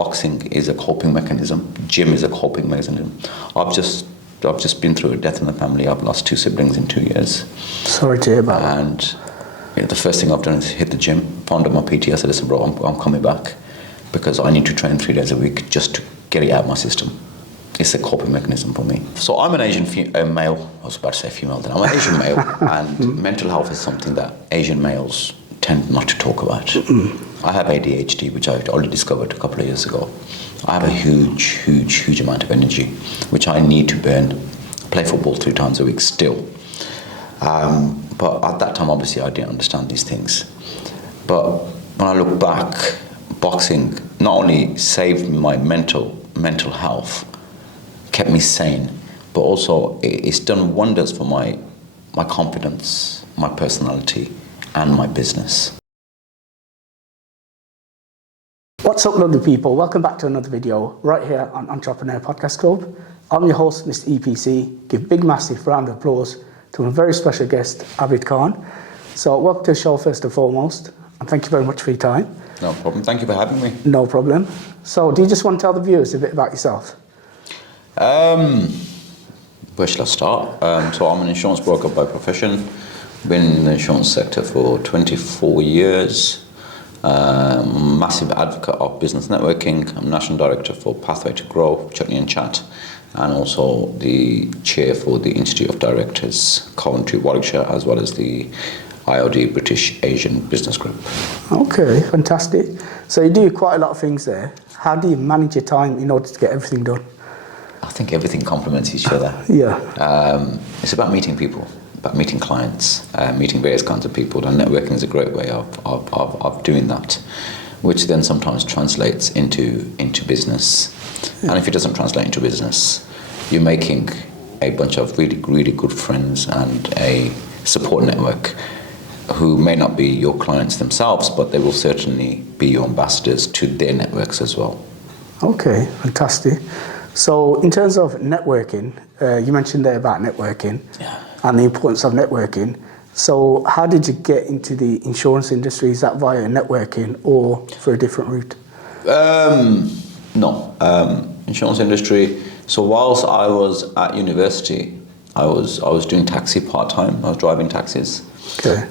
boxing is a coping mechanism. Gym is a coping mechanism. I've just been through a death in the family. I've lost 2 siblings in 2 years. Sorry to hear about that. And the first thing I've done is hit the gym, found out my PT. I said, listen, bro, I'm coming back because I need to train 3 days a week just to get it out of my system. It's a coping mechanism for me. So I'm an Asian male. I was about to say female then. I'm an Asian male, and mental health is something that Asian males tend not to talk about. I have ADHD, which I only discovered a couple of years ago. I have a huge amount of energy, which I need to burn. I play football 3 times a week still. But at that time, obviously, I didn't understand these things. But when I look back, boxing not only saved my mental health, kept me sane, but also it's done wonders for my confidence, my personality, and my business. What's up, lovely people? Welcome back to another video right here on Entrepreneur Podcast Club. I'm your host, Mr. EPC. Give big, massive round of applause to a very special guest, Abid Khan. So welcome to the show first and foremost, and thank you very much for your time. No problem. Thank you for having me. No problem. So do you just want to tell the viewers a bit about yourself? Where shall I start? So I'm an insurance broker by profession. Been in the insurance sector for 24 years. Massive advocate of business networking. I'm National Director for Pathway to Grow, Chutney and Chat, and also the Chair for the Institute of Directors, Coventry, Warwickshire, as well as the IOD, British Asian Business Group. Okay, fantastic. So you do quite a lot of things there. How do you manage your time in order to get everything done? I think everything complements each other. Yeah. It's about meeting people, about meeting clients, meeting various kinds of people, and networking is a great way of doing that, which then sometimes translates into business. Yeah. And if it doesn't translate into business, you're making a bunch of really good friends and a support network who may not be your clients themselves, but they will certainly be your ambassadors to their networks as well. Okay, fantastic. So in terms of networking, you mentioned there about networking. Yeah. And the importance of networking. So how did you get into the insurance industry? Is that via networking or for a different route? No. Insurance industry. So whilst I was at university, I was doing taxi part-time. I was driving taxis. Okay.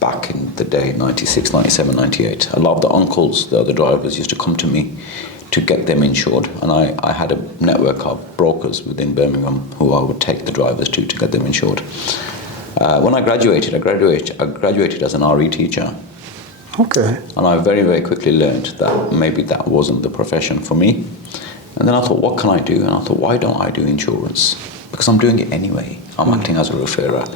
Back in the day, 96, 97, 98, a lot of the uncles, the other drivers, used to come to me to get them insured, and I had a network of brokers within Birmingham who I would take the drivers to get them insured. When I graduated as an RE teacher. Okay. And I very quickly learned that maybe that wasn't the profession for me. And then I thought, what can I do? And I thought, why don't I do insurance? Because I'm doing it anyway. I'm acting as a referrer.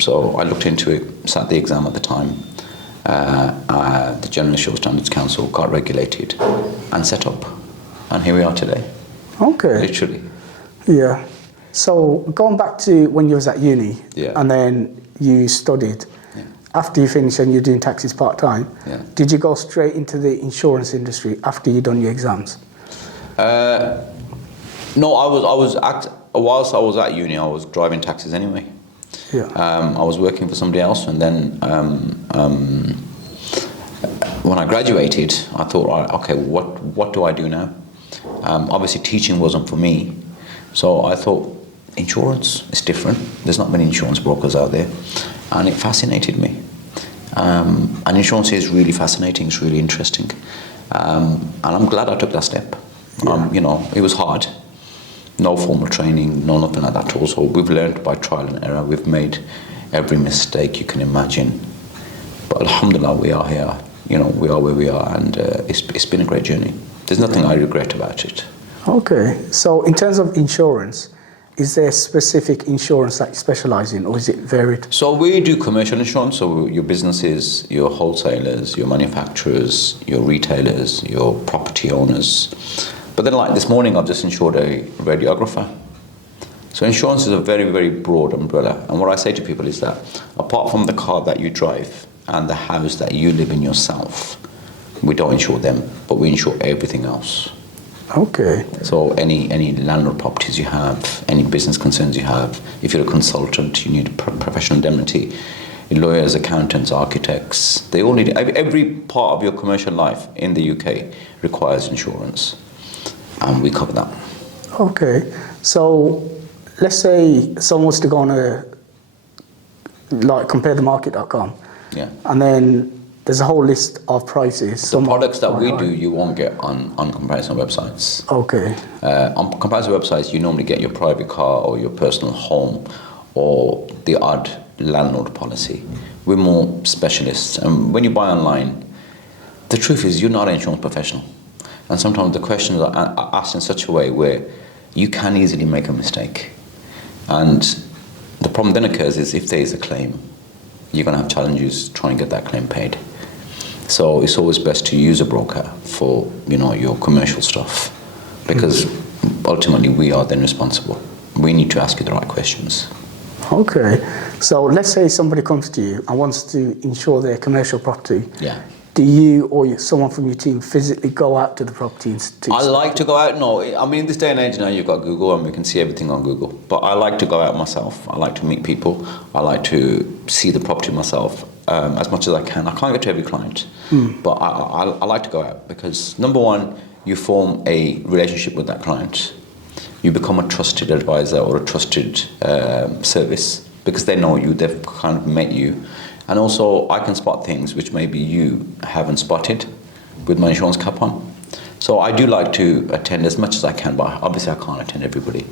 So I looked into it, sat the exam at the time. The General Insurance Standards Council got regulated and set up, and here we are today. Okay. Literally. Yeah. So going back to when you was at uni, yeah. And then you studied. Yeah. After you finished and you're doing taxis part time. Yeah. Did you go straight into the insurance industry after you done your exams? No, whilst I was at uni, I was driving taxis anyway. Yeah. I was working for somebody else, and then when I graduated, I thought, right, okay, what do I do now? Obviously, teaching wasn't for me, so I thought insurance is different. There's not many insurance brokers out there, and it fascinated me. And insurance is really fascinating. It's really interesting, and I'm glad I took that step. Yeah. It was hard. No formal training, no nothing like that at all. So we've learned by trial and error. We've made every mistake you can imagine. But alhamdulillah, we are here. We are where we are, and it's been a great journey. There's nothing I regret about it. Okay. So in terms of insurance, is there specific insurance that you specialise in, or is it varied? So we do commercial insurance. So your businesses, your wholesalers, your manufacturers, your retailers, your property owners. But then, like this morning, I've just insured a radiographer. So insurance is a very broad umbrella. And what I say to people is that apart from the car that you drive and the house that you live in yourself, we don't insure them, but we insure everything else. Okay. So any landlord properties you have, any business concerns you have, if you're a consultant, you need professional indemnity. lawyers, accountants, architects. They all need, every part of your commercial life in the UK requires insurance, and we cover that. Okay, so let's say someone was to go on like comparethemarket.com, Yeah. and then there's a whole list of prices. The products that we do, you won't get on comparison websites. Okay. On comparison websites, you normally get your private car or your personal home or the odd landlord policy. We're more specialists. And when you buy online, the truth is you're not an insurance professional. And sometimes the questions are asked in such a way where you can easily make a mistake. And the problem then occurs is if there is a claim, you're going to have challenges trying to get that claim paid. So it's always best to use a broker for, your commercial stuff, because ultimately we are then responsible. We need to ask you the right questions. Okay, so let's say somebody comes to you and wants to insure their commercial property. Yeah. Do you or someone from your team physically go out to the property? I like to go out. No, I mean, in this day and age now, you've got Google and we can see everything on Google. But I like to go out myself. I like to meet people. I like to see the property myself as much as I can. I can't get to every client, but I like to go out because, number one, you form a relationship with that client. You become a trusted advisor or a trusted service because they know you, they've kind of met you. And also, I can spot things which maybe you haven't spotted with my insurance cap on. So I do like to attend as much as I can, but obviously I can't attend everybody.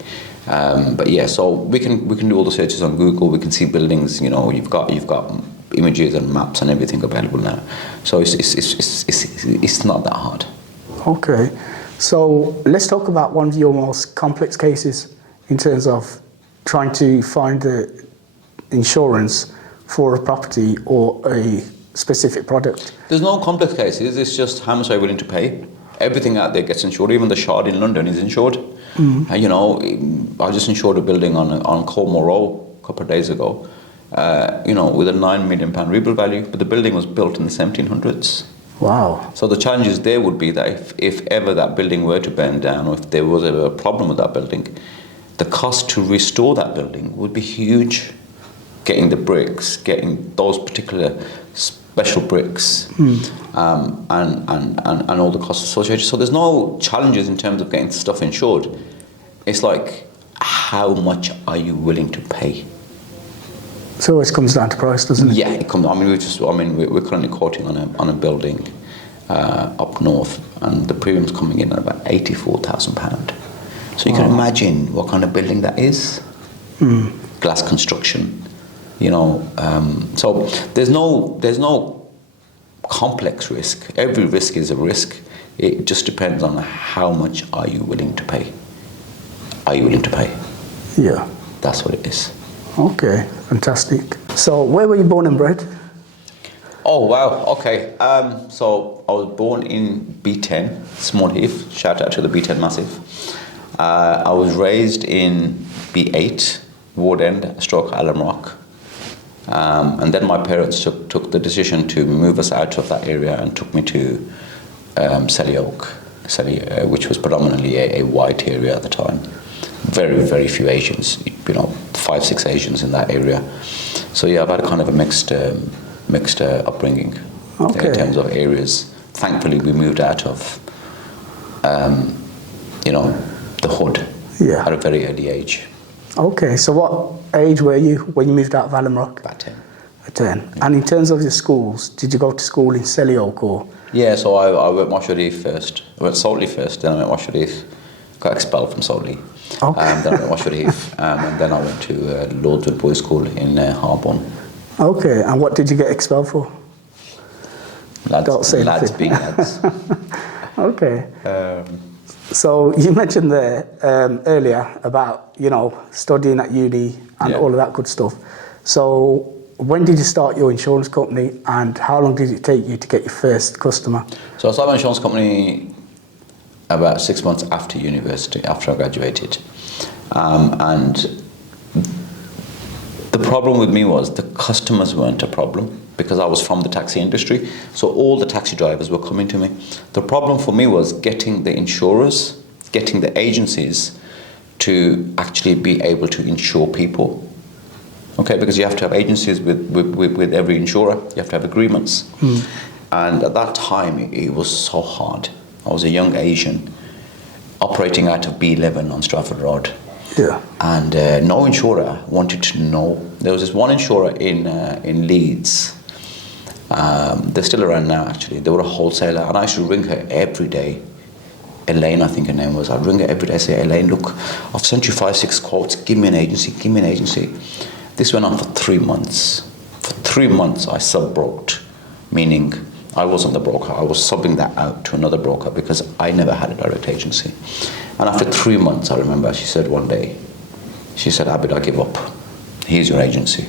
But yeah, so we can do all the searches on Google. We can see buildings. You've got images and maps and everything available now. So it's not that hard. Okay, so let's talk about one of your most complex cases in terms of trying to find the insurance for a property or a specific product. There's no complex cases, it's just how much are you willing to pay. Everything out there gets insured, even the Shard in London is insured. I just insured a building on Colmore Row a couple of days ago, with a £9 million rebuild value, but the building was built in the 1700s. Wow. So the challenges there would be that if ever that building were to burn down, or if there was ever a problem with that building, the cost to restore that building would be huge. Getting the bricks, getting those particular special bricks, and all the costs associated. So there's no challenges in terms of getting stuff insured. It's like, how much are you willing to pay? So it always comes down to price, doesn't it? Yeah, it comes. We're currently quoting on a building up north, and the premium's coming in at about £84,000. So you can imagine what kind of building that is. Glass construction. So there's no complex risk. Every risk is a risk. It just depends on how much are you willing to pay. Are you willing to pay? Yeah. That's what it is. Okay, fantastic. So where were you born and bred? Oh, wow. Okay. So I was born in B10, Small Heath. Shout out to the B10 Massive. I was raised in B8, Ward End, Alum Rock. And then my parents took the decision to move us out of that area and took me to Selly Oak, which was predominantly a white area at the time. Very, very few Asians, 5-6 Asians in that area. So yeah, I've had a kind of a mixed upbringing in terms of areas. Thankfully, we moved out of, the hood at a very early age. Okay, so what age were you when you moved out of Alum Rock? About 10. At 10. Yeah. And in terms of your schools, did you go to school in Selly Oak or? Yeah, so I went Moshereef first. I went Saltley first, then I went Moshereef. Got expelled from Saltley. Okay. Then I went Moshereef, and then I went to Lordswood Boys School in Harborne. Okay, and what did you get expelled for? Lads being lads. Okay. So you mentioned there earlier about, studying at uni and all of that good stuff. So when did you start your insurance company and how long did it take you to get your first customer? So I started my insurance company about 6 months after university, after I graduated. And the problem with me was the customers weren't a problem because I was from the taxi industry. So all the taxi drivers were coming to me. The problem for me was getting the insurers, getting the agencies to actually be able to insure people. Okay, because you have to have agencies with every insurer. You have to have agreements. And at that time, it was so hard. I was a young Asian operating out of B11 on Stratford Road. Yeah. And no insurer wanted to know. There was this one insurer in Leeds. They're still around now, actually. They were a wholesaler, and I used to ring her every day. Elaine, I think her name was. I'd ring her every day and say, Elaine, look, I've sent you 5-6 quotes. Give me an agency. Give me an agency. This went on for 3 months. For 3 months, I sub-broked, meaning I wasn't the broker. I was subbing that out to another broker because I never had a direct agency. And after 3 months, I remember she said one day, she said, Abid, I give up. Here's your agency.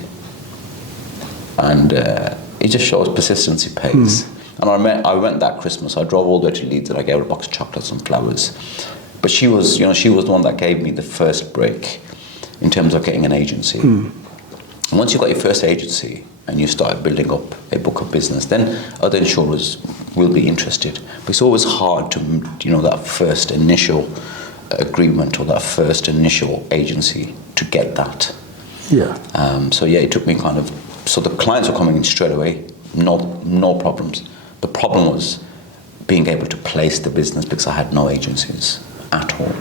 And it just shows persistency pays. And I went that Christmas. I drove all the way to Leeds and I gave her a box of chocolates and flowers. But she was the one that gave me the first break in terms of getting an agency. And once you've got your first agency and you start building up a book of business, then other insurers will be interested. But it's always hard to, that first initial agreement or that first initial agency to get that. Yeah. So yeah, it took me so the clients were coming in straight away, no problems. The problem was being able to place the business because I had no agencies at all.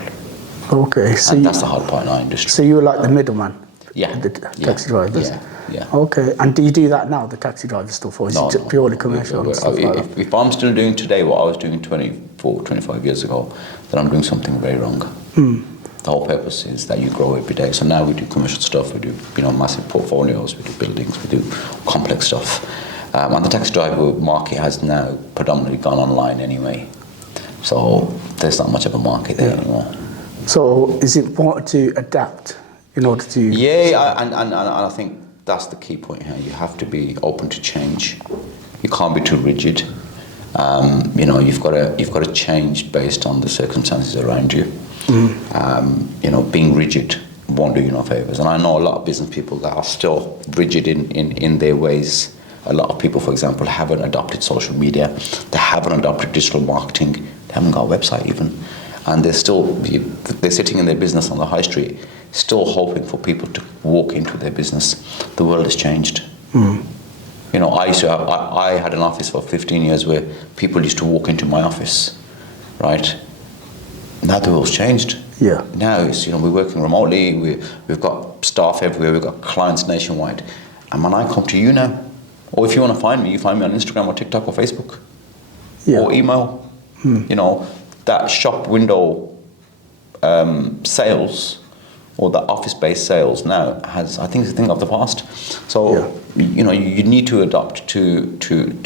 Okay. So and that's the hard part in our industry. So you were like the middleman? Yeah. The taxi drivers? Yeah. Okay. And do you do that now, the taxi driver stuff, or is it purely commercial and stuff like that? If I'm still doing today what I was doing 24, 25 years ago, then I'm doing something very wrong. The whole purpose is that you grow every day. So now we do commercial stuff, we do massive portfolios, we do buildings, we do complex stuff. And the taxi driver market has now predominantly gone online anyway. So there's not much of a market there anymore. So is it important to adapt in order to... Yeah, and I think that's the key point here. You have to be open to change. You can't be too rigid. You've got to change based on the circumstances around you. Being rigid won't do you no favors. And I know a lot of business people that are still rigid in their ways. A lot of people, for example, haven't adopted social media. They haven't adopted digital marketing. They haven't got a website even. And they're sitting in their business on the high street, still hoping for people to walk into their business. The world has changed. I had an office for 15 years where people used to walk into my office, right? Now the world's changed. Yeah. Now it's, we're working remotely, we've got staff everywhere, we've got clients nationwide. And when I come to you now, or if you want to find me, you find me on Instagram or TikTok or Facebook. Yeah. Or email. That shop window sales or the office-based sales now I think it's a thing of the past. So you need to adapt to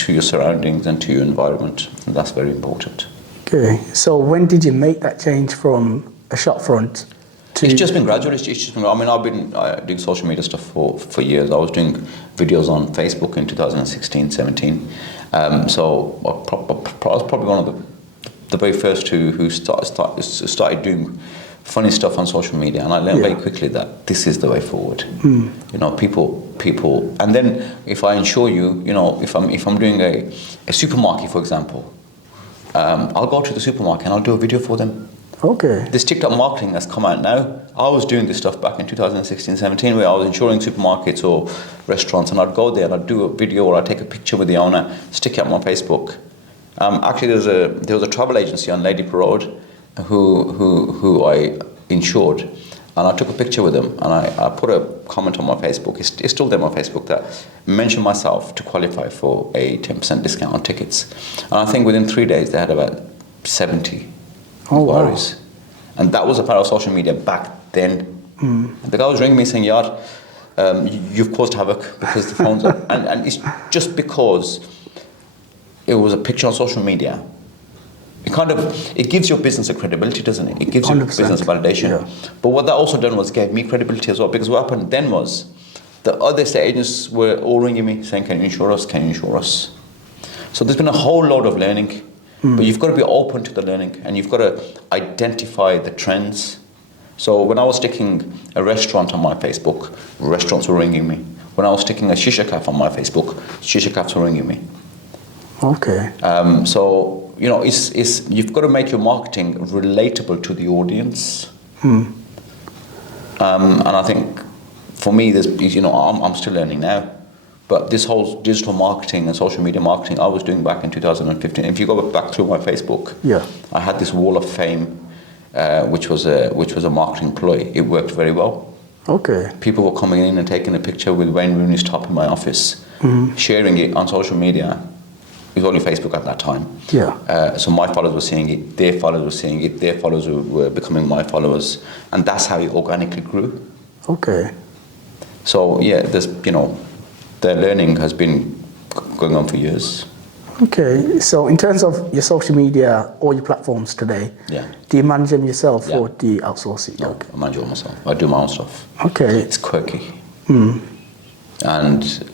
your surroundings and to your environment, and that's very important. Okay, so when did you make that change from a shop front to... It's just been gradual. I've been doing social media stuff for years. I was doing videos on Facebook in 2016, 17. So I was probably one of the very first who started doing funny stuff on social media, and I learned very quickly that this is the way forward. People, and then if I insure you, if I'm doing a supermarket, for example, I'll go to the supermarket and I'll do a video for them. Okay. This TikTok marketing that's come out now, I was doing this stuff back in 2016, 17, where I was insuring supermarkets or restaurants, and I'd go there and I'd do a video or I'd take a picture with the owner, stick it on my Facebook. Actually, there was a travel agency on Lady Road who I insured, and I took a picture with them and I put a comment on my Facebook. It's still there on my Facebook that mentioned myself to qualify for a 10% discount on tickets. And I think within 3 days they had about 70 inquiries. Wow. And that was a part of social media back then. The guy was ringing me saying, Yard, you've caused havoc because the phones are... and it's just because it was a picture on social media. It gives your business a credibility, doesn't it? It gives your business a validation. Yeah. But what that also done was gave me credibility as well, because what happened then was the other estate agents were all ringing me saying, can you insure us? Can you insure us? So there's been a whole load of learning, but you've got to be open to the learning and you've got to identify the trends. So when I was sticking a restaurant on my Facebook, restaurants were ringing me. When I was sticking a shisha cafe on my Facebook, shisha cafes were ringing me. Okay. So you've got to make your marketing relatable to the audience. And I think for me, there's, you know, I'm still learning now. But this whole digital marketing and social media marketing I was doing back in 2015. If you go back through my Facebook, Yeah. I had this wall of fame, which was a marketing ploy. It worked very well. Okay. People were coming in and taking a picture with Wayne Rooney's top in my office, sharing it on social media. It was only Facebook at that time. Yeah. So my followers were seeing it, their followers were seeing it, their followers were becoming my followers, and that's how it organically grew. Okay. So yeah, there's, you know, the learning has been going on for years. Okay. So in terms of your social media or your platforms today, Yeah. do you manage them yourself Yeah. or do you outsource it? No, I manage it all myself. I do my own stuff. Okay. It's quirky. And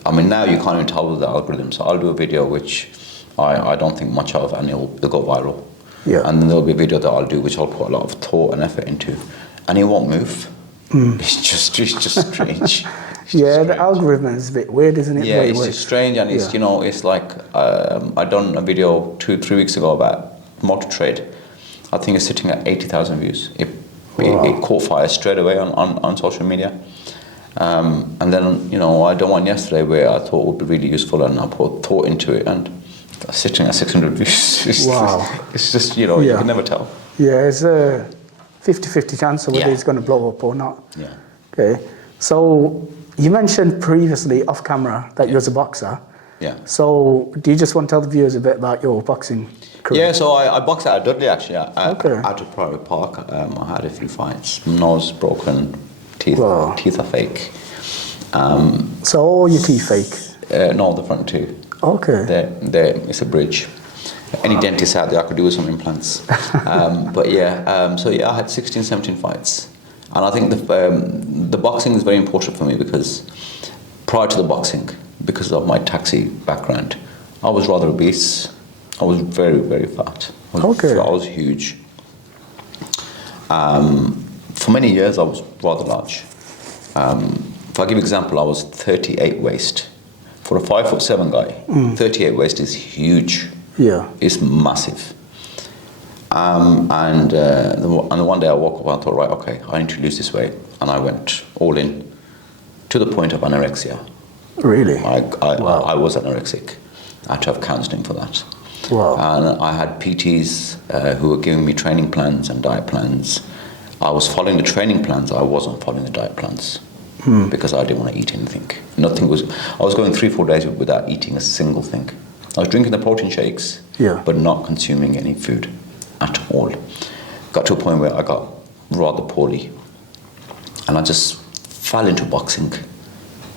I mean, now you can't even tell with the algorithm. So I'll do a video which I don't think much of, and it'll go viral. Yeah. And then there'll be a video that I'll do which I'll put a lot of thought and effort into, and it won't move. It's just strange. It's Yeah, just the strange. algorithm is a bit weird, isn't it? Yeah, Very it's weird. just strange, and it's, Yeah. you know, it's like I done a video 2-3 weeks ago about multi-trade. I think it's sitting at 80,000 views. It caught fire straight away on social media. And then, you know, I done one yesterday where I thought would be really useful, and I put thought into it, and it's sitting at 600 views. It's just, you know, you Yeah. can never tell. Yeah, it's a 50-50 chance of whether Yeah. it's going to blow up or not. Yeah. Okay. So you mentioned previously off camera that you was a boxer. Yeah. So do you just want to tell the viewers a bit about your boxing career? Yeah, so I boxed at Dudley actually, Okay. out of Private Park. I had a few fights, nose broken, teeth Wow. teeth are fake. So all your teeth fake? No, the front two. Okay. It's a bridge. Any dentist out there, I could do with some implants. But yeah, so yeah, I had 16, 17 fights. And I think the boxing is very important for me because prior to the boxing, because of my taxi background, I was rather obese. I was very, very fat. Okay. I was huge. For many years, I was rather large. If I give an example, I was 38 waist. For a 5'7" guy, 38 waist is huge. Yeah. It's massive. And one day I woke up and I thought, right, okay, I need to lose this weight. And I went all in to the point of anorexia. Really? I was anorexic. I had to have counselling for that. Wow. And I had PTs who were giving me training plans and diet plans. I was following the training plans. I wasn't following the diet plans because I didn't want to eat anything. I was going 3-4 days without eating a single thing. I was drinking the protein shakes, Yeah. but not consuming any food at all. Got to a point where I got rather poorly, and I just fell into boxing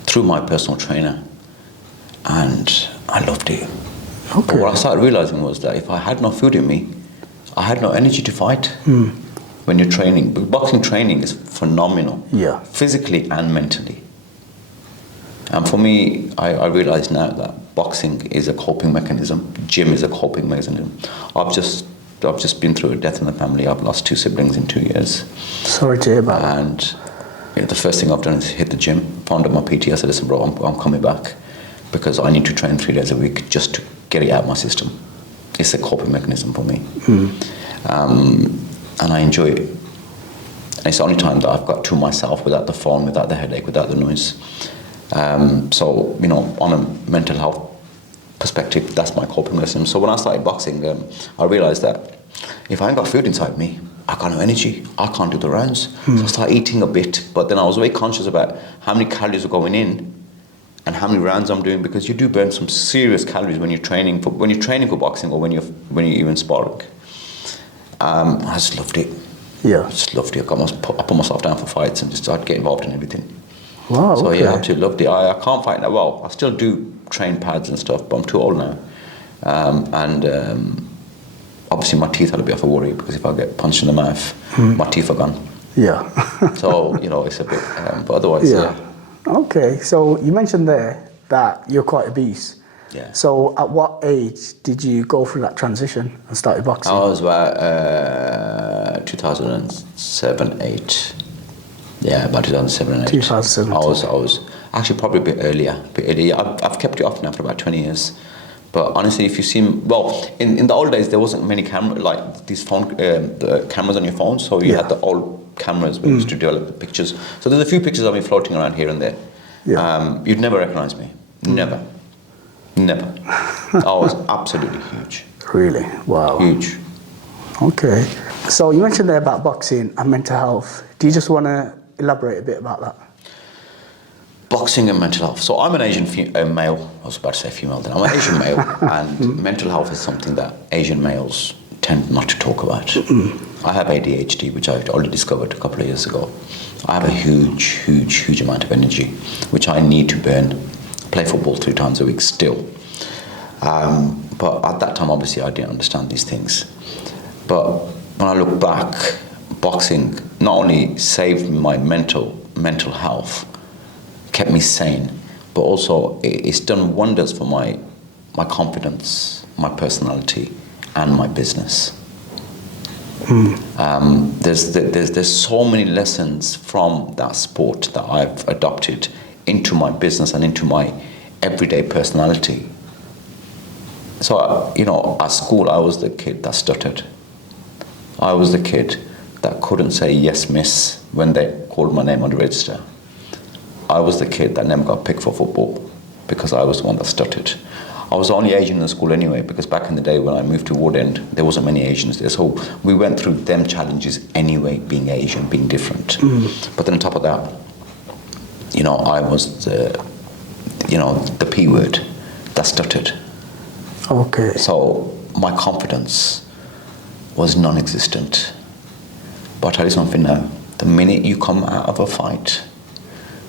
through my personal trainer, and I loved it. But Okay. what I started realizing was that if I had no food in me, I had no energy to fight. When you're training, but boxing training is phenomenal, Yeah. physically and mentally. And for me, I realize now that boxing is a coping mechanism. Gym is a coping mechanism. I've just been through a death in the family. I've lost 2 siblings in 2 years. Sorry to hear about that. And you know, the first thing I've done is hit the gym, found out my PT. I said, listen, bro, I'm coming back because I need to train 3 days a week just to get it out of my system. It's a coping mechanism for me. And I enjoy it. And it's the only time that I've got to myself without the phone, without the headache, without the noise. So, you know, on a mental health perspective, that's my coping mechanism. So when I started boxing, I realized that if I ain't got food inside me, I got no energy. I can't do the rounds. So I started eating a bit, but then I was very conscious about how many calories are going in and how many rounds I'm doing, because you do burn some serious calories when you're training for boxing or when you're even sparring. I just loved it. Yeah. I just loved it. I put myself down for fights and just started getting involved in everything. Wow. So Okay. yeah, absolutely loved it. I can't fight now. Well, I still do train pads and stuff, but I'm too old now. Obviously my teeth had a bit of a worry because if I get punched in the mouth, my teeth are gone. Yeah. So, you know, it's a bit, but otherwise, yeah. Okay. So you mentioned there that you're quite obese. Yeah. So at what age did you go through that transition and started boxing? I was about 2007, 8. Yeah, about 2007 and 8. 2007. I was actually probably a bit earlier. I've kept it off now for about 20 years. But honestly, if you see, in the old days, there wasn't many these phone the cameras on your phone, so you had the old cameras. We used to develop the pictures. So there's a few pictures of me floating around here and there. Yeah. You'd never recognize me. Never. I was absolutely huge. Really? Wow. Huge. Okay. So you mentioned there about boxing and mental health. Do you just want to elaborate a bit about that? Boxing and mental health. So I'm an Asian male. I was about to say female then. I'm an Asian male, and mental health is something that Asian males tend not to talk about. I have ADHD, which I already discovered a couple of years ago. I have a huge amount of energy, which I need to burn. I play football 3 times a week still. But at that time, obviously, I didn't understand these things. But when I look back, boxing not only saved my mental health, kept me sane, but also it's done wonders for my confidence, my personality, and my business. There's so many lessons from that sport that I've adopted into my business and into my everyday personality. So, at school, I was the kid that stuttered. I was the kid that couldn't say yes, miss, when they called my name on the register. I was the kid that never got picked for football because I was the one that stuttered. I was the only Asian in the school anyway, because back in the day when I moved to Wood End, there wasn't many Asians there. So we went through them challenges anyway, being Asian, being different. But then on top of that, I was the P word that stuttered. Okay. So my confidence was non-existent. But I'll tell you something now, the minute you come out of a fight,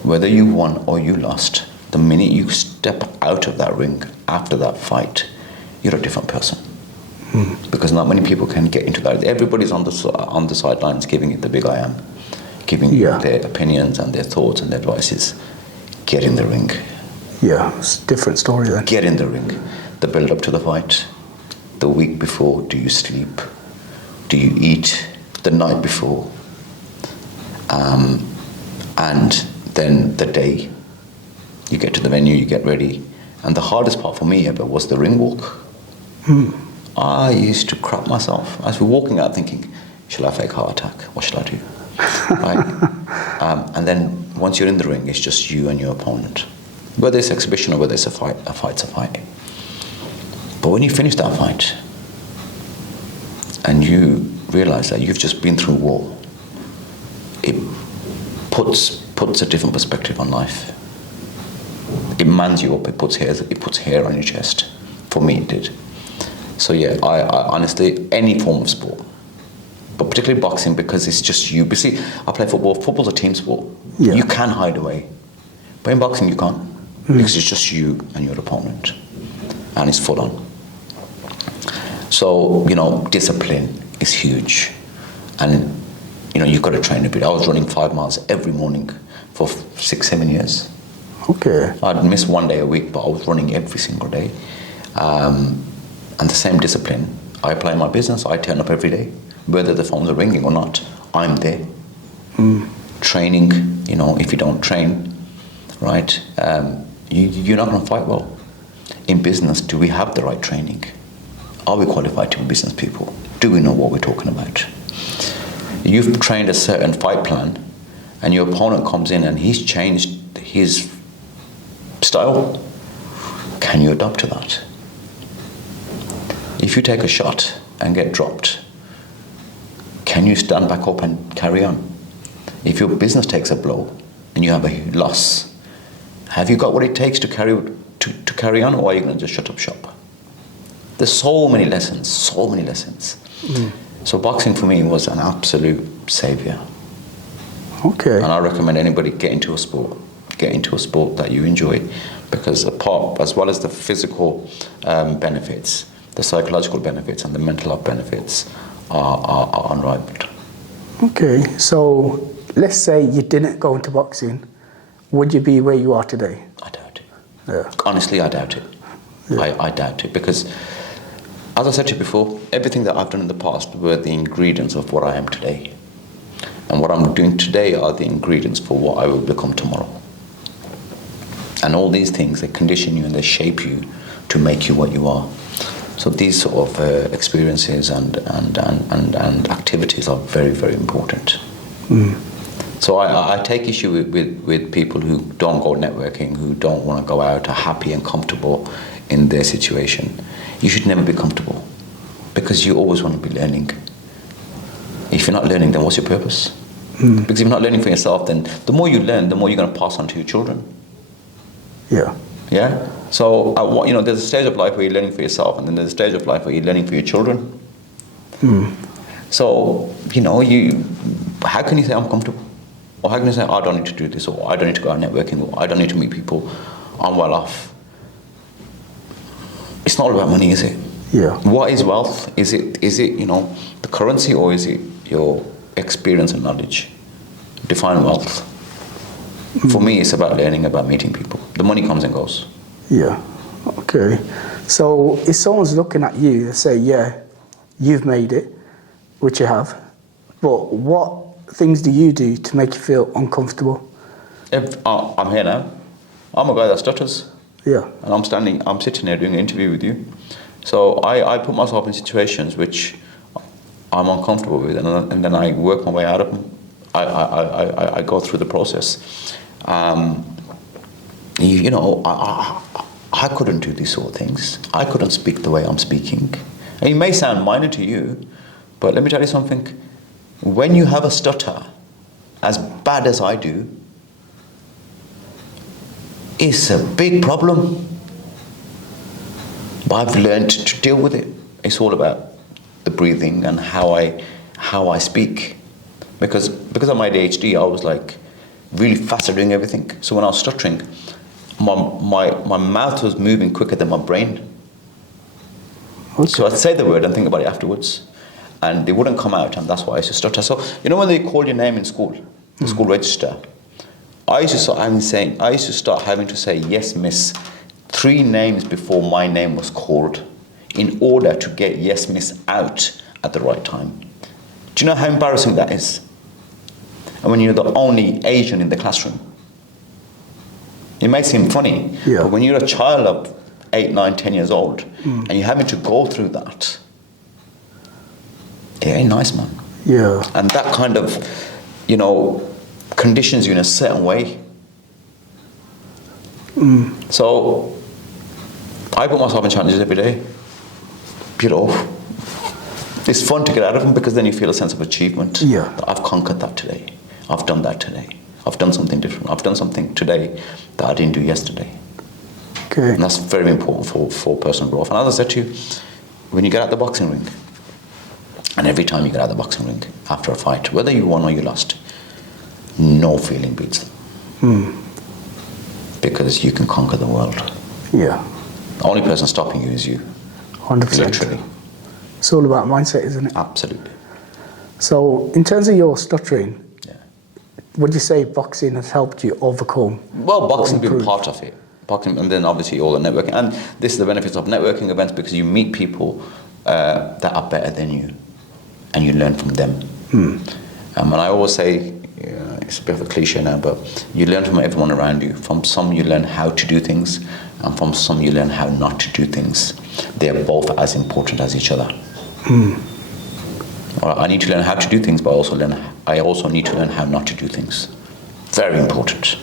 whether you won or you lost, the minute you step out of that ring after that fight, you're a different person. Because not many people can get into that. Everybody's on the sidelines giving it the big I am, giving their opinions and their thoughts and their advices. Get in the ring. Yeah, it's a different story then. Get in the ring. The build up to the fight. The week before, do you sleep? Do you eat? The night before. And then the day. You get to the venue, you get ready. And the hardest part for me ever was the ring walk. I used to crap myself. I was walking out thinking, shall I fake heart attack? What should I do? Right? And then once you're in the ring, it's just you and your opponent. Whether it's exhibition or whether it's a fight's a fight. But when you finish that fight, and you realize that you've just been through war, it puts a different perspective on life. It mans you up, it puts hair on your chest. For me, it did. So yeah, I honestly, any form of sport, but particularly boxing, because it's just you. But see, I play football. Football's a team sport. Yeah. You can hide away. But in boxing, you can't. Because it's just you and your opponent. And it's full on. So, discipline is huge. And, you've got to train a bit. I was running 5 miles every morning for 6-7 years. Okay. I'd miss 1 day a week, but I was running every single day. And the same discipline, I apply in my business. I turn up every day. Whether the phones are ringing or not, I'm there. Training, if you don't train, right, you're not going to fight well. In business, do we have the right training? Are we qualified to be business people? Do we know what we're talking about? You've trained a certain fight plan, and your opponent comes in and he's changed his style. Can you adapt to that? If you take a shot and get dropped, can you stand back up and carry on? If your business takes a blow and you have a loss, have you got what it takes to carry on, or are you going to just shut up shop? There's so many lessons. So boxing for me was an absolute savior. Okay. And I recommend anybody get into a sport that you enjoy, because as well as the physical benefits, the psychological benefits and the mental health benefits are unrivaled. Okay, so let's say you didn't go into boxing, would you be where you are today? I doubt it. Yeah. Honestly, I doubt it. Yeah. I doubt it, because, as I said to you before, everything that I've done in the past were the ingredients of what I am today. And what I'm doing today are the ingredients for what I will become tomorrow. And all these things, they condition you and they shape you to make you what you are. So these sort of experiences and activities are very, very important. So I take issue with people who don't go networking, who don't want to go out, are happy and comfortable in their situation. You should never be comfortable, because you always want to be learning. If you're not learning, then what's your purpose? Because if you're not learning for yourself, then the more you learn, the more you're going to pass on to your children. Yeah. Yeah? So, there's a stage of life where you're learning for yourself, and then there's a stage of life where you're learning for your children. So, how can you say I'm comfortable? Or how can you say, I don't need to do this, or I don't need to go out networking, or I don't need to meet people, I'm well off? It's not all about money, is it? Yeah. What is wealth? Is it the currency, or is it your experience and knowledge? Define wealth. For me, it's about learning, about meeting people. The money comes and goes. Yeah. Okay. So if someone's looking at you, they say, yeah, you've made it, which you have, but what things do you do to make you feel uncomfortable? I'm here now. I'm a guy that stutters. Yeah. And I'm sitting here doing an interview with you. So I put myself in situations which I'm uncomfortable with, and then I work my way out of them. I go through the process. I couldn't do these sort of things. I couldn't speak the way I'm speaking. And it may sound minor to you, but let me tell you something. When you have a stutter, as bad as I do, it's a big problem. But I've learned to deal with it. It's all about the breathing and how I speak. Because of my ADHD, I was like really fast at doing everything. So when I was stuttering, my mouth was moving quicker than my brain. Okay. So I'd say the word and think about it afterwards. And they wouldn't come out, and that's why I used to stutter. So, when they call your name in school, the school register, I used to start having to say, yes, miss, 3 names before my name was called, in order to get yes, miss out at the right time. Do you know how embarrassing that is? And when you're the only Asian in the classroom. It may seem funny, yeah. But when you're a child of 8, 9, 10 years old, and you're having to go through that, it ain't nice, man. Yeah. And that kind of, conditions you in a certain way. So I put myself in challenges every day. It's fun to get out of them, because then you feel a sense of achievement. Yeah. I've conquered that today. I've done that today. I've done something different. I've done something today that I didn't do yesterday. Okay. And that's very important for personal growth. And as I said to you, when you get out the boxing ring, and every time you get out of the boxing ring after a fight, whether you won or you lost, no feeling beats them. Because you can conquer the world. Yeah. The only person stopping you is you. 100%. Literally. It's all about mindset, isn't it? Absolutely. So in terms of your stuttering, Yeah. would you say boxing has helped you overcome? Well, boxing has been improve? part of it. Boxing, and then obviously all the networking. And this is the benefits of networking events, because you meet people that are better than you, and you learn from them. And I always say, it's a bit of a cliche now, but you learn from everyone around you. From some you learn how to do things, and from some you learn how not to do things. They are both as important as each other. I need to learn how to do things, but I also need to learn how not to do things. Very important.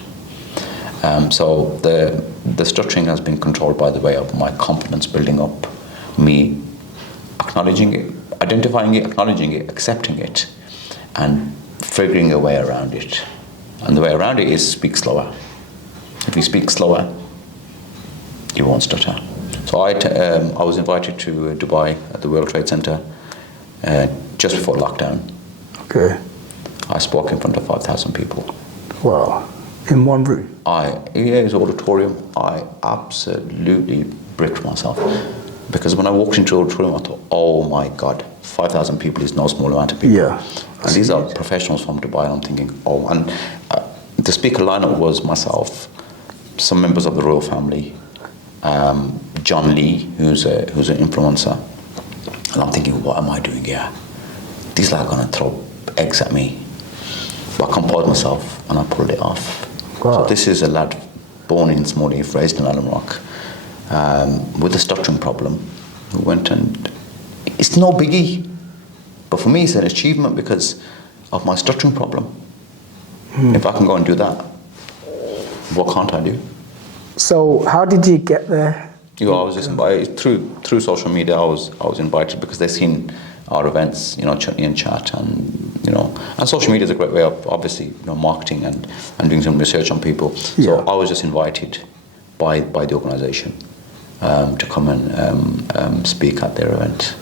So the stuttering has been controlled by the way of my confidence building up, me acknowledging it, identifying it, acknowledging it, accepting it, and figuring a way around it. And the way around it is speak slower. If you speak slower, you won't stutter. So I was invited to Dubai at the World Trade Center just before lockdown. Okay. I spoke in front of 5,000 people. Wow. In one room? It was an auditorium. I absolutely bricked myself. Because when I walked into the auditorium, I thought, oh my God, 5,000 people is no small amount of people. Yeah. And these are professionals from Dubai, and I'm thinking, and the speaker lineup was myself, some members of the royal family, John Lee, who's an influencer, and I'm thinking, what am I doing here? These are going to throw eggs at me. But I composed myself and I pulled it off. Wow. So this is a lad born in Smallheath, raised in Alum Rock, with a stuttering problem, who went, and it's no biggie. But for me, it's an achievement, because of my structuring problem. If I can go and do that, what can't I do? So how did you get there? I was just invited through social media. I was invited because they've seen our events, Chutney and Chat, and and social media is a great way of obviously marketing and doing some research on people. So I was just invited by the organisation to come and speak at their event.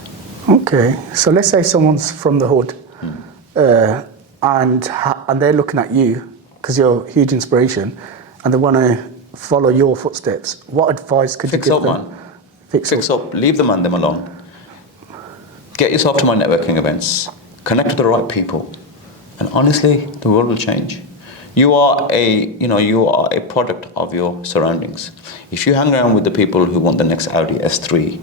Okay, so let's say someone's from the hood, and they're looking at you because you're a huge inspiration, and they want to follow your footsteps. What advice could you give them? Man. Fix up. Leave the man them alone. Get yourself to my networking events. Connect with the right people, and honestly, the world will change. You are a product of your surroundings. If you hang around with the people who want the next Audi S3,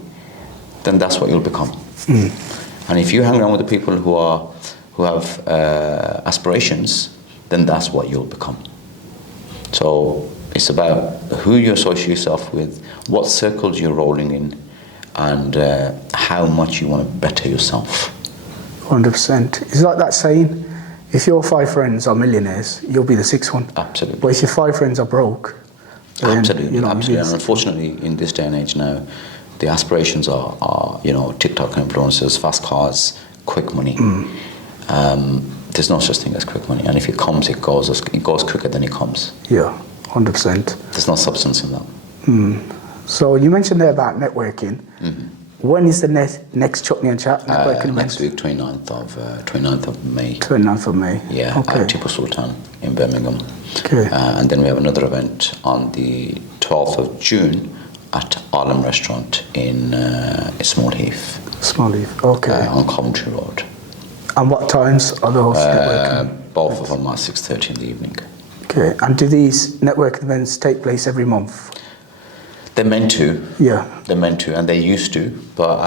then that's what you'll become. And if you hang around with the people who have aspirations, then that's what you'll become. So it's about who you associate yourself with, what circles you're rolling in, and how much you want to better yourself. 100%. It's like that saying, if your 5 friends are millionaires, you'll be the 6th one. Absolutely. But if your 5 friends are broke, then, absolutely. And it's- unfortunately, in this day and age now, the aspirations are TikTok influencers, fast cars, quick money. There's no such thing as quick money, and if it comes, it goes quicker than it comes. Yeah, 100%. There's no substance in that. So you mentioned there about networking. When is the next Chutney and Chat networking event? Next week, 29th of May. 29th of May. Yeah, Okay. at Tipu Sultan in Birmingham. Okay. And then we have another event on the 12th of June at Arlem Restaurant in Small Heath. Small Heath. Okay. On Coventry Road. And what times are those networking? Both of them are 6:30 in the evening. Okay. And do these networking events take place every month? They're meant to. Yeah. They're meant to, and they used to, but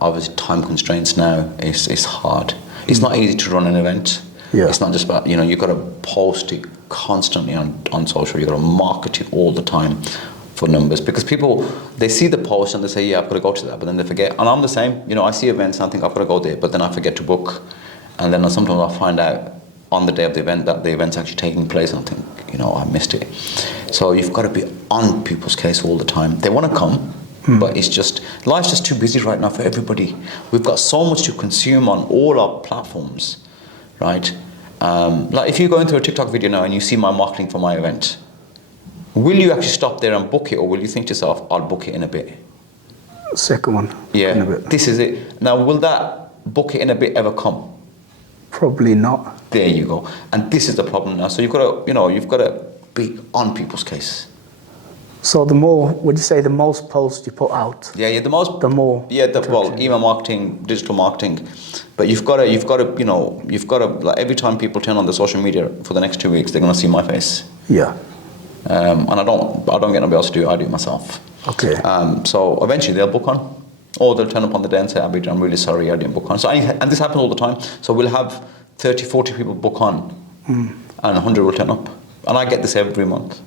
obviously time constraints now is hard. It's not easy to run an event. Yeah. It's not just about, you've got to post it constantly on social. You've got to market it all the time for numbers, because people, they see the post and they say, yeah, I've got to go to that, but then they forget. And I'm the same. I see events and I think I've got to go there, but then I forget to book. And then sometimes I find out on the day of the event that the event's actually taking place, and I think, I missed it. So you've got to be on people's case all the time. They want to come, but life's just too busy right now for everybody. We've got so much to consume on all our platforms, right? Like if you're going through a TikTok video now and you see my marketing for my event, will you actually stop there and book it, or will you think to yourself, I'll book it in a bit? Second one. Yeah, In a bit. this is it. Now, will that book it in a bit ever come? Probably not. There you go. And this is the problem now. So you've got to be on people's case. So the more, would you say the most posts you put out? Yeah, the most. The more. Yeah, email marketing, digital marketing, but you've got to like every time people turn on the social media for the next 2 weeks, they're going to see my face. Yeah. And I don't get nobody else to do it. I do it myself. Okay. So eventually they'll book on. Or they'll turn up on the day and say, Abid, I'm really sorry, I didn't book on. So, and this happens all the time. So we'll have 30, 40 people book on, and 100 will turn up. And I get this every month.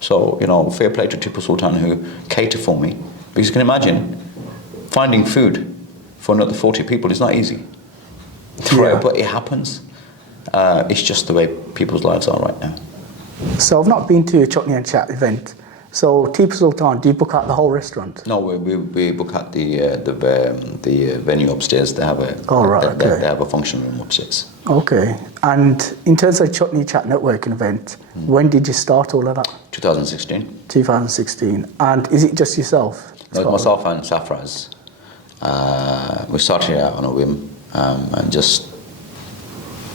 So, fair play to Tipu Sultan who cater for me. Because you can imagine, finding food for another 40 people is not easy. Yeah. But it happens. It's just the way people's lives are right now. So I've not been to a Chutney and Chat event. So Tipu Sultan, do you book out the whole restaurant? No, we book at the venue upstairs. They have they have a function room upstairs. Okay. And in terms of Chutney Chat networking event, when did you start all of that? 2016. 2016. And is it just yourself? No, it's myself and Safraz. We started out on a whim and just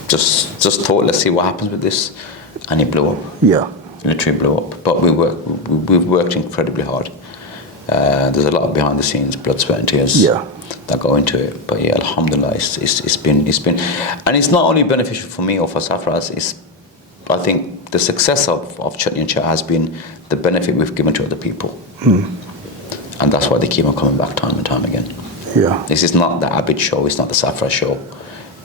thought, let's see what happens with this, and it blew up. Yeah. Literally blew up. But we've worked incredibly hard. There's a lot behind the scenes, blood, sweat, and tears that go into it. But yeah, alhamdulillah, it's been, and it's not only beneficial for me or for Safraz. I think the success of Chutney and Chat has been the benefit we've given to other people, and that's why they keep on coming back time and time again. Yeah. This is not the Abid show. It's not the Safraz show.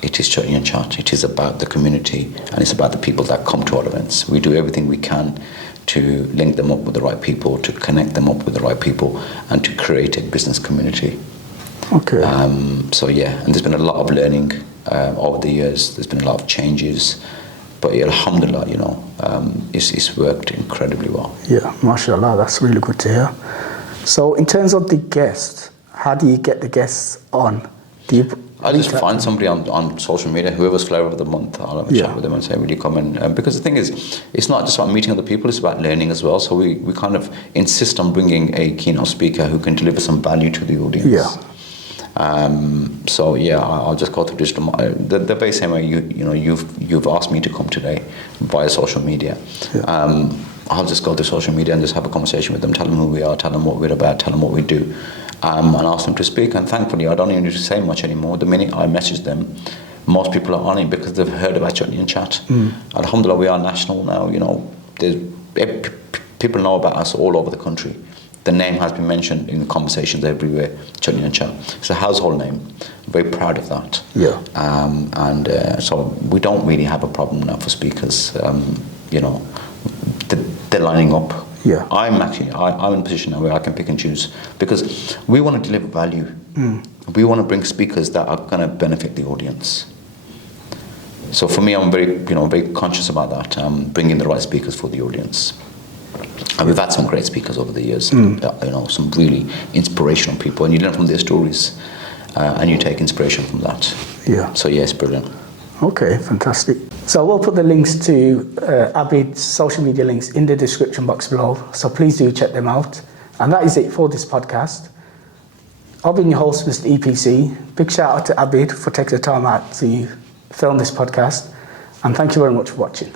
It is Chutney and Chat. It is about the community, and it's about the people that come to our events. We do everything we can to link them up with the right people, to connect them up with the right people, and to create a business community. Okay. So yeah, and there's been a lot of learning over the years. There's been a lot of changes, but yeah, alhamdulillah, it's worked incredibly well. Yeah, mashallah, that's really good to hear. So in terms of the guests, how do you get the guests on? I just find somebody on social media, whoever's flavour of the month, I'll have a chat with them and say, will you come in? Because the thing is, it's not just about meeting other people, it's about learning as well. So we kind of insist on bringing a keynote speaker who can deliver some value to the audience. Yeah. I'll just go through digital. The very same way you've asked me to come today via social media. Yeah. I'll just go to social media and just have a conversation with them, tell them who we are, tell them what we're about, tell them what we do, and ask them to speak. And thankfully, I don't even need to say much anymore. The minute I message them, most people are on it because they've heard about Chutney and Chat. Alhamdulillah, we are national now. People know about us all over the country. The name has been mentioned in conversations everywhere, Chutney and Chat. It's a household name. I'm very proud of that. Yeah. So we don't really have a problem now for speakers. They're lining up. Yeah. I'm in a position now where I can pick and choose because we want to deliver value. We want to bring speakers that are going to benefit the audience. So for me, I'm very conscious about that. Bringing the right speakers for the audience. And we've had some great speakers over the years. Some really inspirational people, and you learn from their stories, and you take inspiration from that. Yeah. So yes, brilliant. Okay, fantastic. So we'll put the links to Abid's social media links in the description box below. So please do check them out. And that is it for this podcast. I've been your host, Mr. EPC. Big shout out to Abid for taking the time out to film this podcast. And thank you very much for watching.